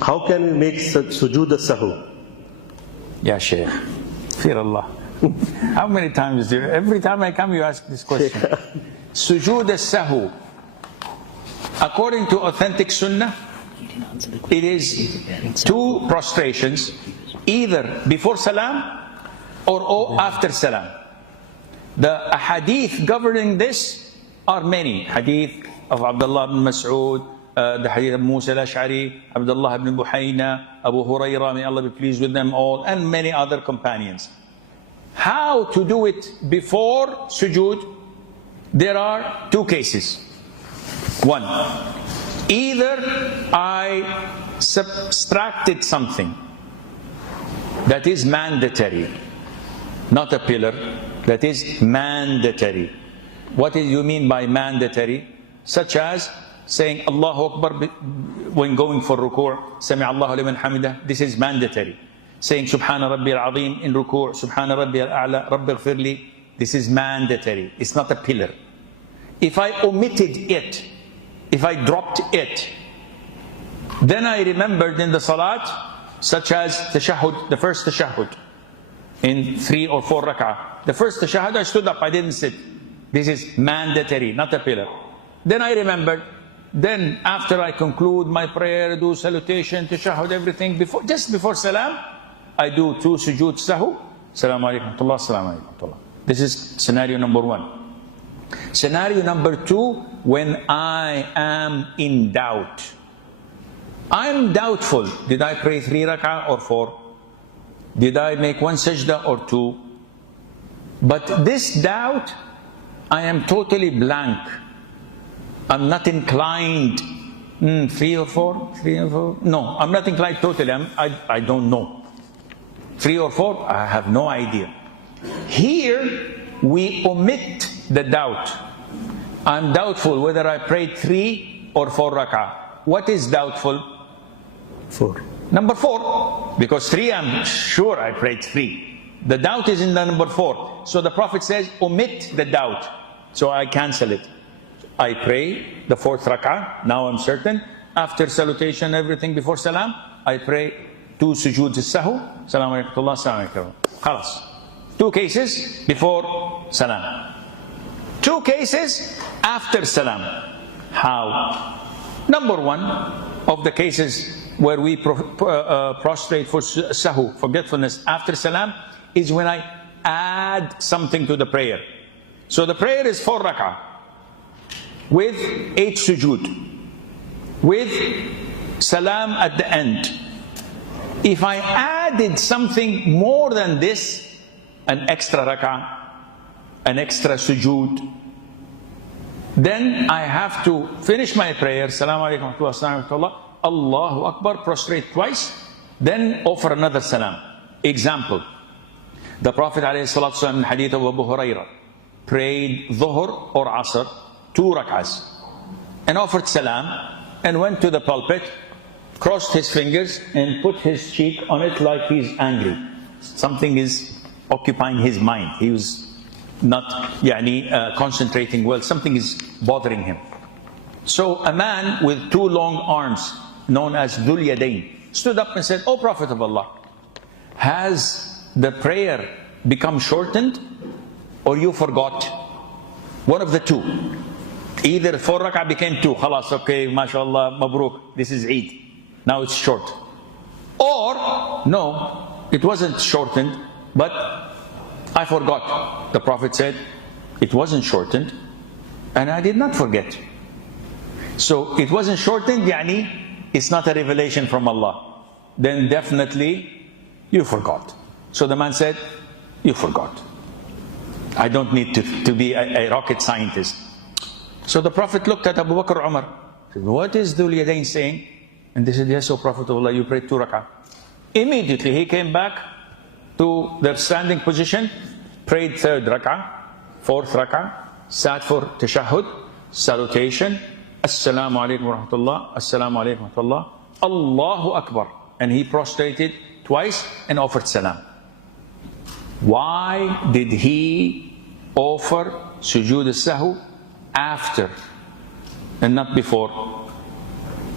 How can we make Sujud sahu? Ya Shaykh, fear Allah. How many times do you, every time I come you ask this question? Sujud sahu, according to authentic sunnah, it is 2 prostrations, either before salam or after salam. The hadith governing this are many. Hadith of Abdullah ibn Mas'ud, the hadith of Musa al-Ash'ari, Abdullah ibn Buhayna, Abu Hurairah, may Allah be pleased with them all, and many other companions. How to do it before sujood? There are 2 cases. One, either I subtracted something that is mandatory, not a pillar, that is mandatory. What do you mean by mandatory? Such as saying Allahu Akbar when going for ruku', Sami Allahu liman hamidah, this is mandatory. Saying Subhana Rabbi al-Azim in ruku', Subhana Rabbi al-A'la, Rabbi ghfirli, this is mandatory. It's not a pillar. If I omitted it, if I dropped it, then I remembered in the salat, such as tashahhud, the first tashahhud, in 3 or 4 rak'ah. The first tashahhud I stood up, I didn't sit. This is mandatory, not a pillar. Then I remembered, then after I conclude my prayer, do salutation, tashahhud, everything, just before salam, I do 2 sujood sahu, Assalamu alaikum wa rahmatullah, Assalamu alaikum wa rahmatullah. This is scenario number 1. Scenario number 2, when I am in doubt. I'm doubtful, did I pray 3 rak'ah or 4? Did I make 1 sajda or 2? But this doubt, I am totally blank. I'm not inclined. 3 or 4? 3 or 4? No, I'm not inclined totally. I don't know. 3 or 4? I have no idea. Here, we omit the doubt. I'm doubtful whether I prayed 3 or 4 rak'ah. What is doubtful? 4. Number 4. Because 3, I'm sure I prayed 3. The doubt is in the number 4. So the Prophet says, omit the doubt. So I cancel it. I pray the 4th rak'ah, now I'm certain. After salutation, everything before salam, I pray 2 sujood sahu, Assalamu alaikum wa rahmatullah, khalas. 2 cases before salam. 2 cases after salam. How? Number 1 of the cases where we prostrate for sahu, forgetfulness, after salam, is when I add something to the prayer. So the prayer is 4 rak'ah with 8 sujood, with salam at the end. If I added something more than this, an extra rak'ah, an extra sujood, then I have to finish my prayer, Assalamu alaikum wa rahmatullah, Allahu Akbar, prostrate twice, then offer another salam. Example, the Prophet ﷺ in hadith of Abu Hurairah prayed Dhuhr or Asr, 2 rak'ahs, and offered salam, and went to the pulpit, crossed his fingers and put his cheek on it like he's angry. Something is occupying his mind. He was not concentrating well. Something is bothering him. So a man with 2 long arms, known as Dhul Yadayn, stood up and said, "O Prophet of Allah, has the prayer become shortened or you forgot?" One of the 2. Either 4 rak'ah became 2, khalas, okay, mashallah, mabruk, this is Eid, now it's short. Or, no, it wasn't shortened, but I forgot. The Prophet said, it wasn't shortened, and I did not forget. So, it wasn't shortened, it's not a revelation from Allah. Then definitely, you forgot. So the man said, you forgot. I don't need to be a rocket scientist. So the Prophet looked at Abu Bakr Umar, said, what is Dhul Yadayn saying? And they said, yes, O Prophet of Allah, you prayed 2 rak'ah. Immediately he came back to the standing position, prayed 3rd rak'ah, 4th rak'ah, sat for tashahhud, salutation, Assalamu alaikum wa rahmatullah, Assalamu alaikum wa rahmatullah, Allahu Akbar. And he prostrated twice and offered salam. Why did he offer sujood al-sahu after and not before?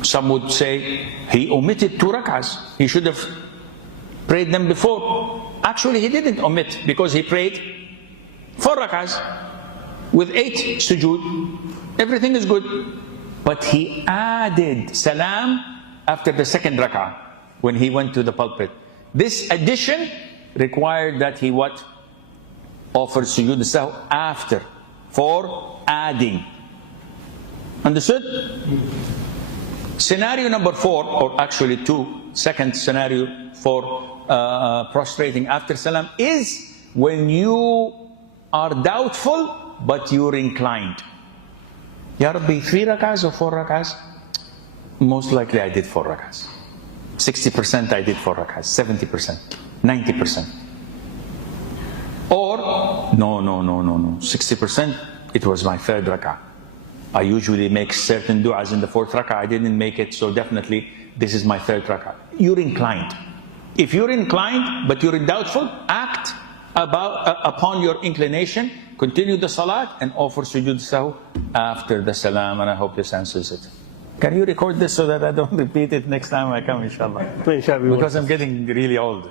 Some would say he omitted 2 rak'ahs. He should have prayed them before. Actually, he didn't omit because he prayed 4 rak'ahs with 8 sujood. Everything is good. But he added salam after the 2nd rak'ah when he went to the pulpit. This addition required that he what? Offered sujood sahu after, for adding. Understood? Scenario number 4, or actually 2, second scenario for prostrating after salam is when you are doubtful but you're inclined. Ya Rabbi, 3 rak'ahs or 4 rak'ahs? Most likely I did 4 rak'ahs. 60% I did 4 rak'ahs, 70%, 90%. Or, no, 60% it was my 3rd rak'ah. I usually make certain du'as in the 4th rak'ah. I didn't make it, so definitely this is my 3rd rak'ah. You're inclined. If you're inclined, but you're doubtful, act upon your inclination, continue the salat, and offer sujood sahu after the salam, and I hope this answers it. Can you record this so that I don't repeat it next time I come, inshallah? Inshallah. Because I'm getting really old.